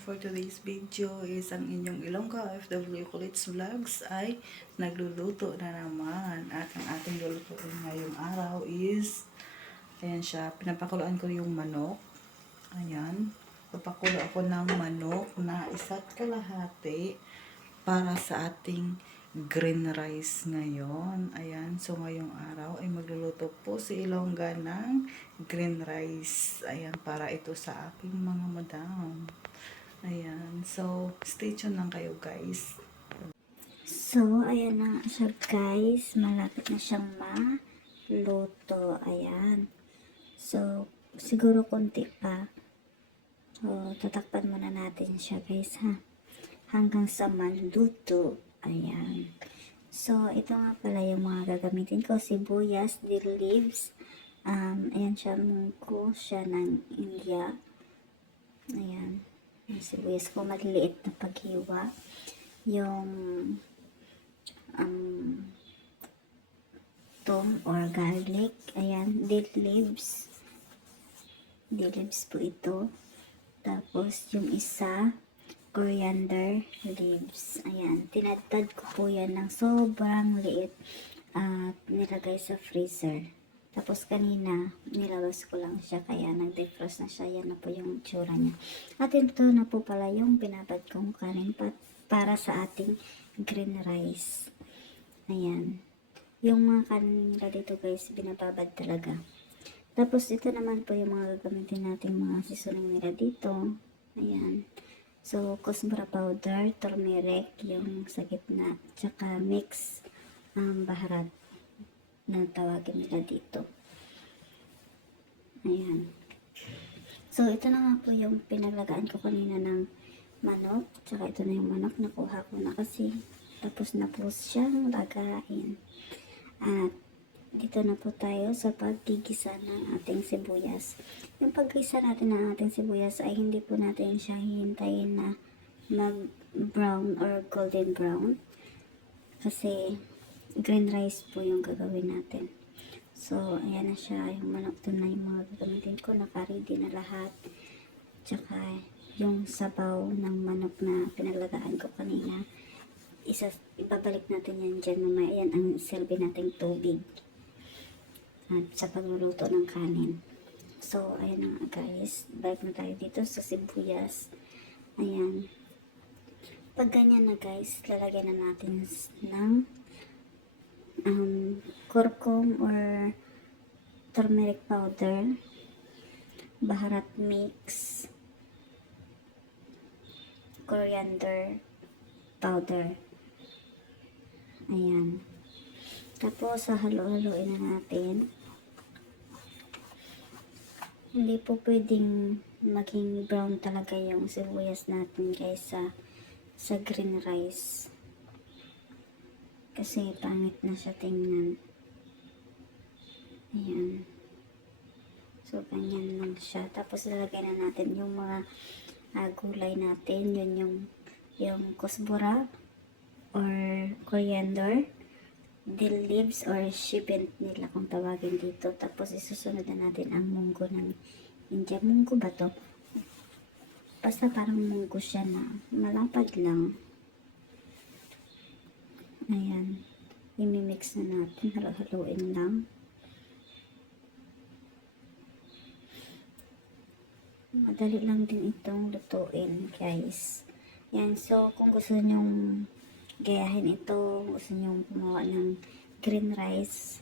for today's video is ang inyong Ilongga OFW Kulits Vlogs ay nagluluto na naman. At ang ating lulutuin ngayong araw is, ayan siya, pinapakuluan ko yung manok. Ayan, papakulo ako ng manok na isa't kalahati para sa ating green rice ngayon. Ayan, so ngayong araw ay magluluto po si Ilongga ng green rice. Ayan, para ito sa aking mga madam. Ayan, so stay tuned lang kayo guys. So, ayan na nga siya guys. Malapit na siyang maluto. Ayan. So, siguro konti pa. So, tatakpan muna natin siya guys ha. Hanggang sa maluto. Ayan. So, ito nga pala yung mga gagamitin ko. Sibuyas, dill leaves. Ayan siya, munggo siya ng India. Ayan. Yung sibuyas ko, maliliit na paghiwa. Yung tom or garlic. Ayan, dill leaves. Dill leaves po ito. Tapos, yung isa, coriander leaves. Ayan, tinadtad ko po yan ng sobrang liit at nilagay sa freezer. Tapos kanina, nilabas ko lang siya kaya nag-defrost na siya. Yan na po yung itsura niya. At ito na po pala yung pinabad kong kanin para sa ating green rice. Ayan. Yung mga kanin nila dito guys, binababad talaga. Tapos ito naman po yung mga gagamitin natin mga seasoning nila dito. Ayan. So, kusbra powder, turmeric, yung sa gitna, tsaka mix baharat na tawagin nila dito. Ayan. So, ito na nga po yung pinaglagaan ko kanina ng manok. Tsaka ito na yung manok. Nakuha ko na kasi tapos na po siyang lagain. At dito na po tayo sa paggigisa ng ating sibuyas. Yung paggisa natin ng ating sibuyas ay hindi po natin siya hihintayin na mag-brown or golden brown. Kasi green rice po yung gagawin natin. So, ayan na siya. Yung manok doon na yung mga gagamitin ko. Naka-ready na lahat. Tsaka yung sabaw ng manok na pinaglagaan ko kanina. Ibabalik natin yan dyan mamaya. Ayan ang silbi nating tubig. At sa pagluluto ng kanin. So, ayan na nga guys. Balik na tayo dito sa sibuyas. Ayan. Pag ganyan na guys, lalagyan na natin ng kurkum or turmeric powder, baharat mix, coriander powder. Ayan. Tapos, halo-haloin na natin. Hindi po pwedeng maging brown talaga yung sibuyas natin guys sa green rice. Kasi pangit na siya tingnan. Ayan. So, ganyan lang siya. Tapos, lalagay na natin yung mga gulay natin. Yun yung kusbura or coriander, dill leaves or shibent nila kung tawagin dito. Tapos isusunod na natin ang munggo ng India. Munggo ba to? Basta parang munggo siya na malapad lang. Ayan. Imimix na natin. Halo-haloin lang. Madali lang din itong lutuin guys. Yan. So, kung gusto nyong gayahin ito, gusto nyong gumawa ng green rice,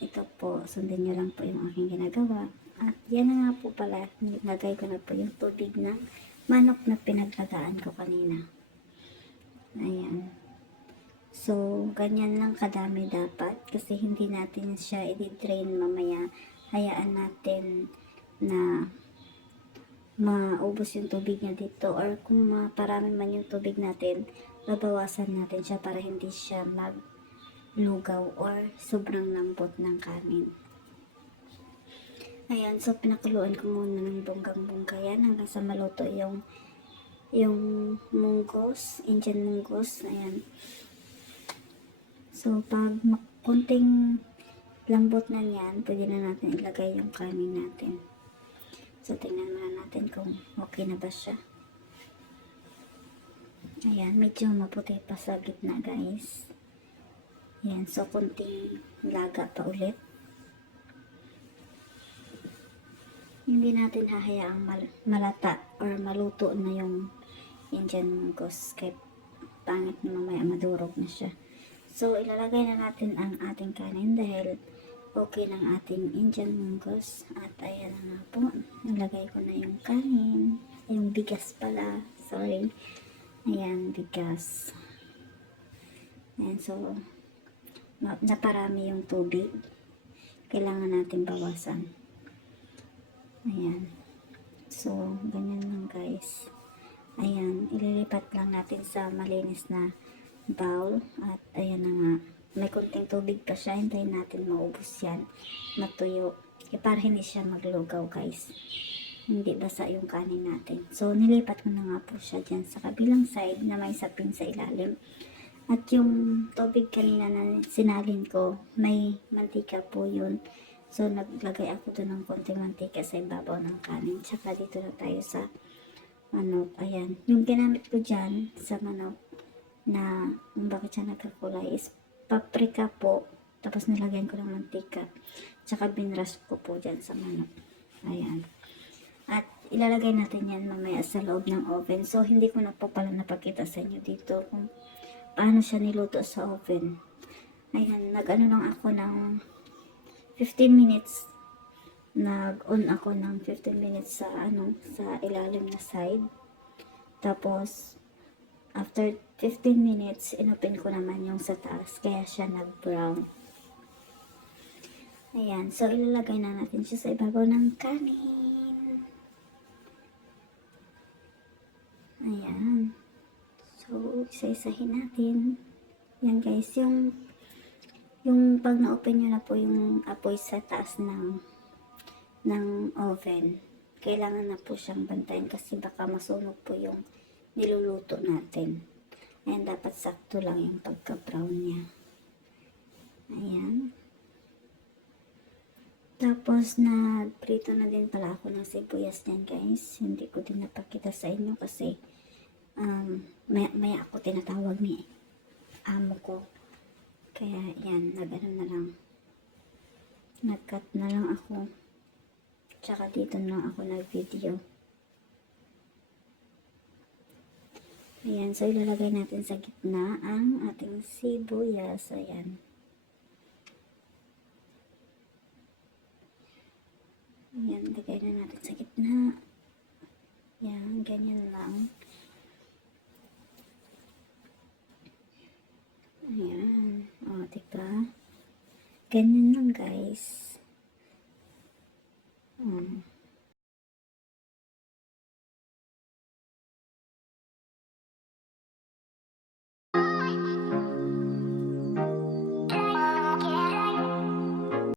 ito po, sundin nyo lang po yung aking ginagawa. At yan na nga po pala, nilagay ko na po yung tubig ng manok na pinaglagaan ko kanina. Ayan. So, ganyan lang kadami dapat, kasi hindi natin siya i-drain mamaya. Hayaan natin na maubos yung tubig niya dito, or kung maparami man yung tubig natin, babawasan natin siya para hindi siya maglugaw or sobrang lambot ng kanin. Ayan, so pinakuluan ko muna ng bonggang-bongga yan hanggang sa maluto yung munggos, Indian munggos. Ayan. So, pag kunting lambot na yan, pwede na natin ilagay yung kanin natin. So, tingnan muna natin kung okay na ba siya. Ayan, medyo maputi pa sa gitna guys. Ayan, so konting laga pa ulit. Hindi natin hahayaang malata or maluto na yung Indian munggo kahit pangit na mamaya madurog na siya. So, ilalagay na natin ang ating kanin dahil okay ng ating Indian munggo. At ayan na nga po, nilagay ko na yung kanin, yung bigas pala, sorry. Ayan, bigas. Ayan, so, naparami yung tubig. Kailangan natin bawasan. Ayan. So, ganyan lang guys. Ayan, ililipat lang natin sa malinis na bowl. At ayan na nga. May kunting tubig pa siya. Hintayin natin maubos yan. Matuyo. Para hindi siya maglugaw guys. Hindi basa yung kanin natin. So, nilipat ko na nga po siya dyan sa kabilang side na may sapin sa ilalim. At yung tubig kanina na sinalin ko, may mantika po yun. So, naglagay ako doon ng konting mantika sa ibabaw ng kanin. Tsaka dito na tayo sa manok. Ayan. Yung ginamit ko dyan sa manok na kung bakit siya nagkakulay is paprika po. Tapos nilagyan ko ng mantika. Tsaka binrush ko po dyan sa manok. Ayan. At ilalagay natin yan mamaya sa loob ng oven. So, hindi ko na po pala napakita sa inyo dito kung paano siya niluto sa oven. Ayan, nag-ano lang ako ng 15 minutes. Nag-on ako ng 15 minutes sa sa ilalim na side. Tapos, after 15 minutes, inopen ko naman yung sa taas. Kaya siya nag-brown. Ayan, so ilalagay na natin siya sa ibabaw ng kanin. Ayan. So, isa-isahin natin. Yan guys, yung pag na-open nyo na po yung apoy sa taas ng oven, kailangan na po siyang bantayan kasi baka masunog po yung niluluto natin. Ayan, dapat sakto lang yung pagka-brown niya. Ayan. Tapos, nagprito na din pala ako ng sibuyas niyan guys. Hindi ko din napakita sa inyo kasi maya ako tinatawag ni amo ko. Kaya yan, nag-ano na lang. Nag-cut na lang ako. Tsaka dito na ako nag-video. Ayan, so ilalagay natin sa gitna ang ating sibuyas. Ayan. Ayan, lagay na natin sa gitna. Ayan, ganyan lang. Ayan. O, diba? Ganyan lang, guys.